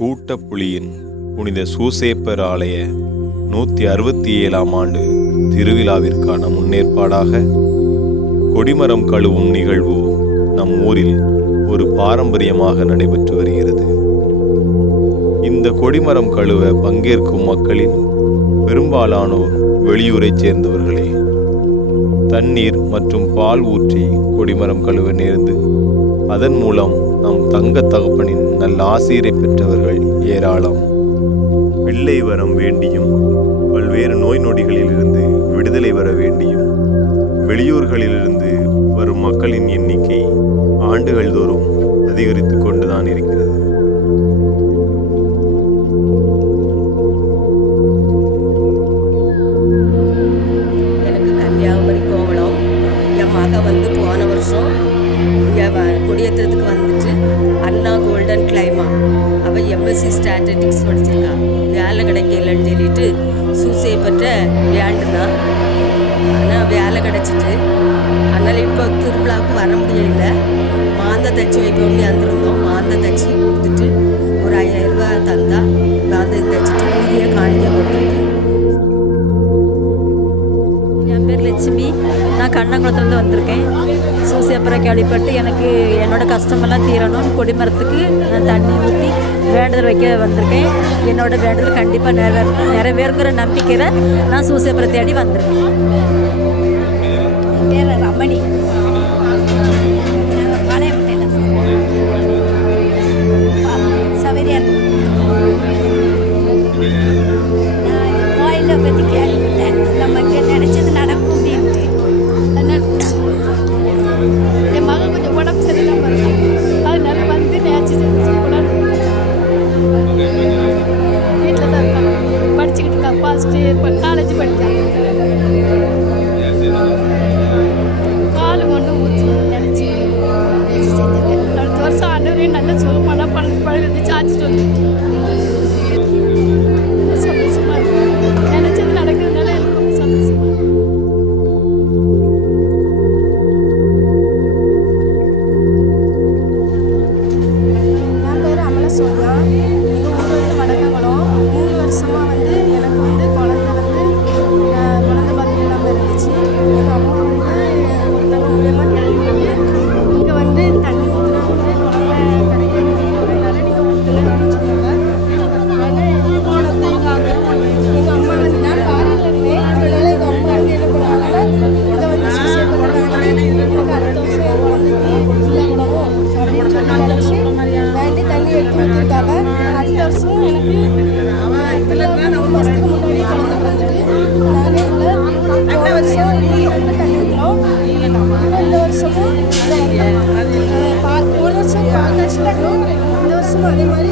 கூட்டப்புலியின் புனித சூசேப்பர் ஆலய 167ஆம் ஆண்டு திருவிழாவிற்கான முன்னேற்பாடாக கொடிமரம் கழுவும் நிகழ்வு நம் ஊரில் ஒரு பாரம்பரியமாக நடைபெற்று வருகிறது. இந்த கொடிமரம் கழுவ பங்கேற்கும் மக்களில் பெரும்பாலானோர் வெளியூரைச் சேர்ந்தவர்களே. தண்ணீர் மற்றும் பால் ஊற்றி கொடிமரம் கழுவ நேர்ந்து அதன் மூலம் நம் தங்க தகப்பனின் நல்ல ஆசீரை பெற்றவர்கள் ஏராளம். பிள்ளை வரம் வேண்டியும் பல்வேறு நோய் நொடிகளிலிருந்து விடுதலை வர வேண்டியும் வெளியூர்களிலிருந்து வரும் மக்களின் எண்ணிக்கை ஆண்டுகள் தோறும் அதிகரித்து கொண்டுதான் இருக்கிறது. எனக்கு கன்னியாகுமரி கோவளம். என் மக போன வருஷம் கொடியேற்றத்துக்கு வந்துட்டு அண்ணா கோல்டன் கிளைமா அவள் எம்எஸ்சி ஸ்டாட்டிஸ்டிக்ஸ் படிச்சிருக்கா. வேலை கிடைக்கலன்னு சொல்லிட்டு சூசேப்பற்ற வேண்டுனா. ஆனால் வேலை கிடச்சிட்டு அதனால் இப்போ திருவிழாவுக்கு வர முடியல. மாந்த தச்சு வைப்போம்னு வந்திருந்தோம். மாந்த தச்சு கொடுத்துட்டு ஒரு 5000 ரூபா தந்தா மாந்தம் தச்சுட்டு புதிய காணிக்க கொடுத்துட்டு. என் பேர் லட்சுமி. நான் கண்ணங்குளத்துலேருந்து வந்திருக்கேன். சூசேப்பரை கேள்விப்பட்டு எனக்கு என்னோடய கஷ்டமெல்லாம் தீரணும், கொடிமரத்துக்கு நான் தண்ணி ஊற்றி வேண்டுதல் வைக்க வந்திருக்கேன். என்னோடய வேண்டுதல் கண்டிப்பாக நிறைவேறுங்கிற நம்பிக்கையில் நான் சூசேப்பரை தேடி வந்திருக்கேன். பேர் ரமணி. பாளையப்பட்டையில் சவரியா. நான் இந்த கோயிலை பற்றி கேள்விப்பட்டேன். நமக்கு நினச்சது நடக்கும் அப்படின்ட்டு. என் மகன் கொஞ்சம் உடம்பு சரியில்லாமல் இருக்கும். அதனால நேர்ச்சி செஞ்சு வீட்டில் தான் இருக்கான். படிச்சுக்கிட்டு இருக்கா. ஃபஸ்ட்டு இப்போ காலேஜ் படித்தான். பால் கொண்டு ஊற்றி நினச்சி செஞ்சுருக்கேன். அடுத்த வருஷம் ஆண்டவரையும் நல்ல சுகமான பழகுறது சாச்சிட்டு வந்து சந்தோஷமாக இருக்கும். நினச்சது நடக்கிறதுனால எனக்கு ரொம்ப சந்தோஷமாக இருக்கும். என் பேர் அமலசோனியா. எங்கள் ஊர் வடக்கங்குளம். 3 வருஷமாக எனக்கு குழந்தை பாக்கியம் இல்லாமல் இருந்துச்சு. எங்கள் அம்மா ஒருத்தவங்க மூலியமாக கேள்விப்பட்டு இங்கே தண்ணி ஊற்றினா குழந்தை கிடைக்கும் அதனால நீங்கள் ஊற்றுங்கன்னு சொன்னாங்க. எங்கள் அம்மா நான் ஃபாரினில் இருந்தேன். அதனால எங்கள் அம்மா என்ன பண்ணாங்கன்னா இதை சூசேப்பர் எனக்கு அடுத்த வருஷம் என் குழந்தைக்கு இல்லாமடவும் அப்படின்னு சொல்லி வேண்டி தண்ணி எடுத்து ஊற்றிருக்காங்க. அடுத்த வருஷம் எனக்கு 3 மாதத்துக்கு முன்னாடி குழந்தை பிறந்துட்டு நாங்கள் இதில் போன வருஷம் தண்ணி ஊற்றினோம். இந்த வருஷமும் போன வருஷம் காக்காட்சி இந்த வருஷமும் அதே மாதிரி